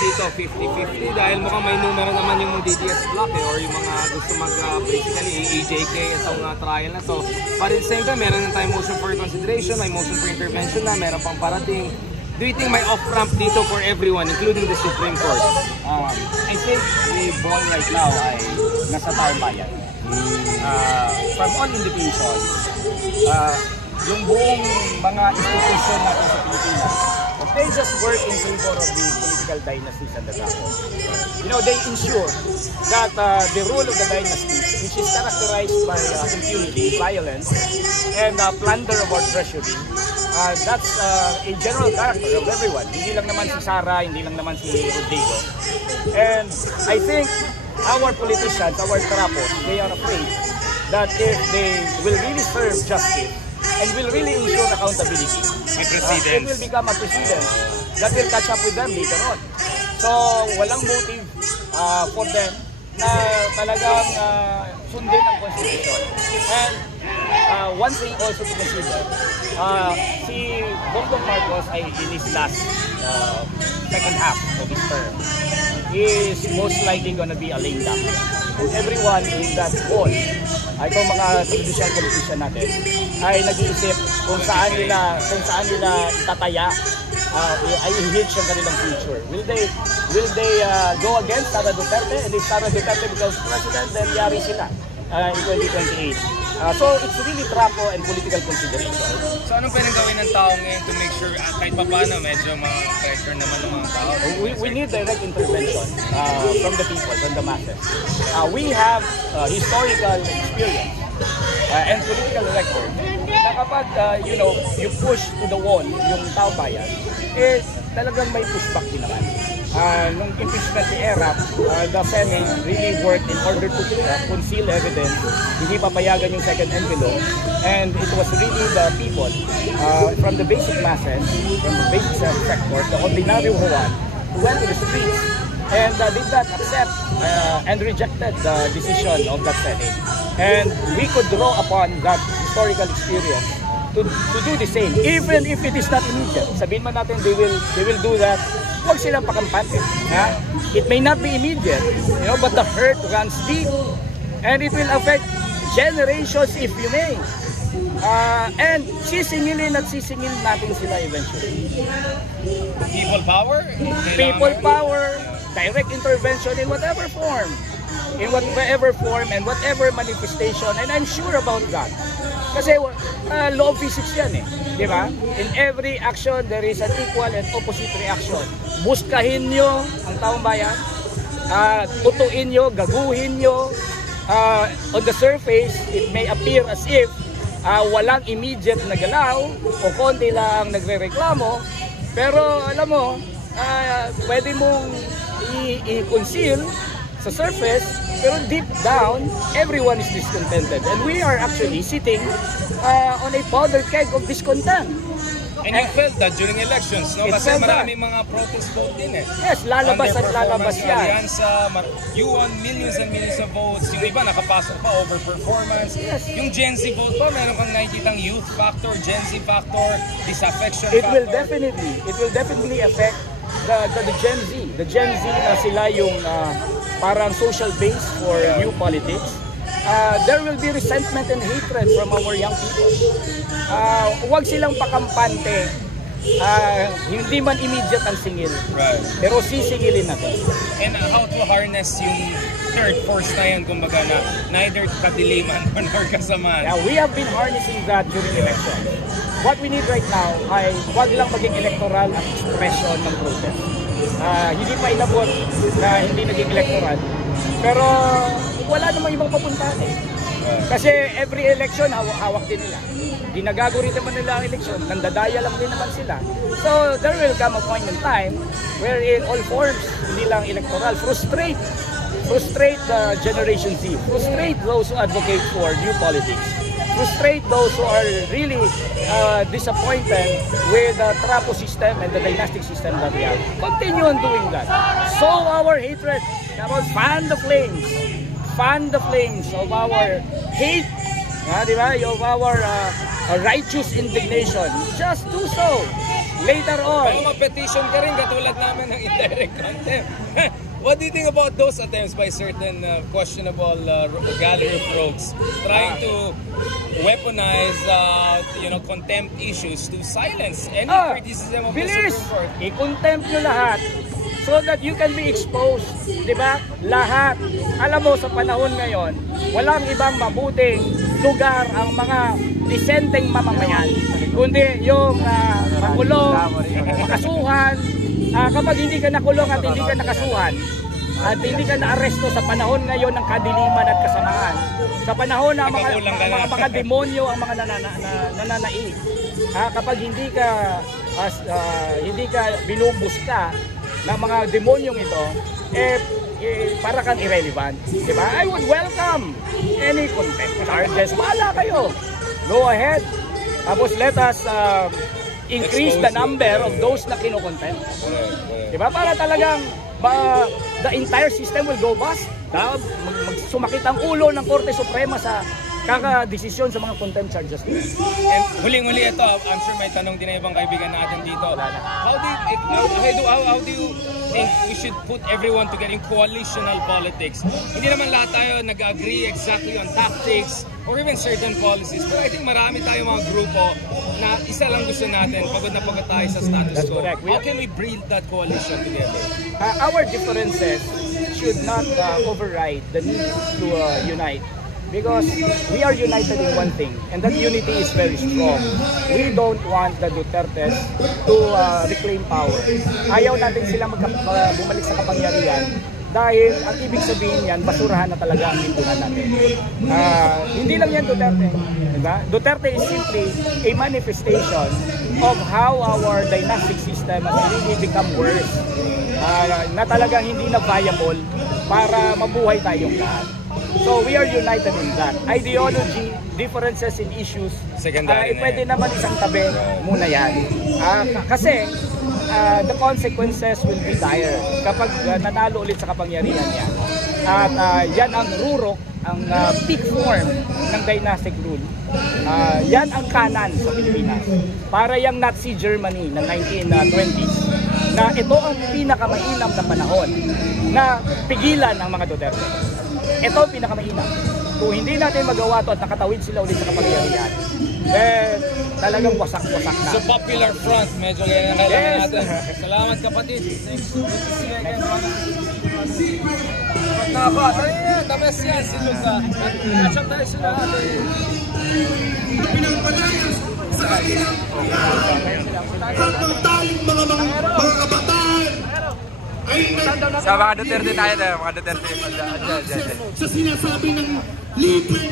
dito 50-50 dahil mukhang may numero naman yung DDS block or yung mga gusto basically EJK itong trial na to. But at the same time, meron tayong motion for consideration, may motion for intervention na, meron pang parating. Do you think may off-ramp dito for everyone, including the Supreme Court? I think the ball right now ay nasa taong bayan. From all indications, yung buong mga institusyon natin sa Pilipinas, they just work in favor of the political dynasties and the dragons. You know, they ensure that the rule of the dynasties, which is characterized by impunity, violence, and plunder of our treasury, that's a general character of everyone. Hindi lang naman si Sara, hindi lang naman si Rodrigo. And I think our politicians, our trapos, they are afraid that if they will really serve justice and will really ensure accountability, it will become a precedent that will catch up with them later on. So, walang motive for them na talagang sundin ang Constitution. And one thing also to consider, si Bongbong Marcos ay in his last second half of his term is most likely gonna be a lame duck. And everyone in that hall, itong mga traditional politician natin, ay nag-iisip kung saan nila itataya, ay i-hitch ang kanilang future. Will they go against Sara Duterte? And if Sara Duterte becomes president, then yari sila in 2028. So it's really trapo and political consideration. So anong pwedeng gawin ng tao ngayon to make sure kahit pa paano medyo mga pressure naman ng mga tao? We need direct intervention from the people, from the masses. We have historical experience and political record na kapag you push to the wall yung tao bayan, talagang may pushback din naman. Nung impeachment ni Erap, the Senate really worked in order to conceal evidence, hindi papayagan yung second envelope, and it was really the people from the basic masses, from the basic sector, the ordinary Juan, who went to the streets and did not accept and rejected the decision of that Senate. And we could draw upon that historical experience to do the same, even if it is not immediate. Sabihin man natin they will do that. Huwag silang pakampante. It may not be immediate, but the hurt runs deep, and it will affect generations if you may. And sisingilin at sisingilin natin sila eventually. People power? People power, direct intervention in whatever form. In whatever form and whatever manifestation, and I'm sure about that. Kasi law of physics yan di ba? In every action, there is an equal and opposite reaction. Buskahin nyo ang taong bayan, tutuin nyo, gaguhin nyo. On the surface, it may appear as if walang immediate na galaw o konti lang nagre-reklamo, pero alam mo, pwede mong i-conceal sa surface, pero deep down, everyone is discontented. And we are actually sitting on a powder keg of discontent. And you felt that during elections, no? Kasi maraming mga protest vote din Yes, lalabas at lalabas yan. You won millions and millions of votes. Yung iba nakapasok pa over performance. Yes. Yung Gen Z vote pa, meron kang nakikitang youth factor, Gen Z factor, disaffection factor. It will definitely affect the Gen Z. The Gen Z na sila yung parang social base for new politics. There will be resentment and hatred from our young people. Huwag silang pakampante. Hindi man immediate ang singil. Right. Pero sisingilin natin. And how to harness yung third force na yan, kumbaga na neither kadiliman nor kasamaan. Yeah, we have been harnessing that during elections. What we need right now ay huwag lang maging electoral ang expression ng protest. Hindi pa inabot na hindi naging electoral. Pero wala namang ibang papuntahan Kasi every election, hawak din nila. Ginagago rin naman nila ang eleksyon, nandadaya lang din naman sila. So there will come a point in time where in all forms, hindi lang electoral, frustrate the Generation Z, frustrate those who advocate for new politics, frustrate those who are really disappointed with the trapo system and the dynastic system that we have. Continue on doing that. Sow our hatred. Come on, fan the flames of our hate, di ba? Of our righteous indignation. Just do so. later on. Baka ma-petition ka rin katulad namin ng indirect contempt. What do you think about those attempts by certain questionable gallery of rogues trying to weaponize contempt issues to silence any criticism of the Bilis! Supreme Court? I-contempt nyo lahat so that you can be exposed. Diba? Lahat. Alam mo, sa panahon ngayon, walang ibang mabuting lugar ang mga disenteng mamamayan, kundi yung makulong, makasuhan. Kapag hindi ka nakulong at hindi ka nakasuhan at hindi ka naaresto sa panahon ngayon ng kadiliman at kasamaan, sa panahon ng mga demonyo ang mga nananaig, kapag hindi ka binubuska ng mga demonyong ito, para kang irrelevant, diba? I would welcome any contempt charges. Bahala kayo, go ahead. Tapos let us increase the number of those na kinokontempt. Diba? Para talagang the entire system will go bust. Sumakit ang ulo ng Korte Suprema sa kaka-desisyon sa mga contempt charges. And huling-huli ito, I'm sure may tanong din na ibang kaibigan natin dito. How do you think we should put everyone together in coalitional politics? Hindi naman lahat tayo nag-agree exactly on tactics or even certain policies. But I think marami tayong mga grupo na isa lang gusto natin, pagod na pagod tayo sa status quo. How can we build that coalition together? Our differences should not override the need to unite. Because we are united in one thing, and that unity is very strong. We don't want the Dutertes to reclaim power. Ayaw natin sila bumalik sa kapangyarihan dahil ang ibig sabihin yan, basurahan na talaga ang lipunan natin. Hindi lang yan Duterte. Diba? Duterte is simply a manifestation of how our dynastic system has really become worse. Na talagang hindi na viable para mabuhay tayong lahat. So we are united in that. Ideology, differences in issues, pwede naman isang tabi muna yan. Kasi the consequences will be dire kapag nanalo ulit sa kapangyarihan yan. At yan ang rurok, ang peak form ng dynastic rule. Yan ang kanan sa Pilipinas. Para yung Nazi Germany ng 1920s, na ito ang pinakamainam na panahon na pigilan ang mga Duterte. Ito ang pinakamainam. Kung hindi natin magawa ito at nakatawid sila ulit sa kapangyarihan, talagang wasak-wasak na. So Popular Front, medyo ganyan na kailangan natin. Salamat kapatid. Thanks. Good to see you again. Nakabata yan, tamis yan, silog ka. At tayo sila natin. Pinagpadayan sa kanilang hanggang tayong mga kabataan ay sa mga Duterte tayo, mga Duterte. sa sinasabi ng libre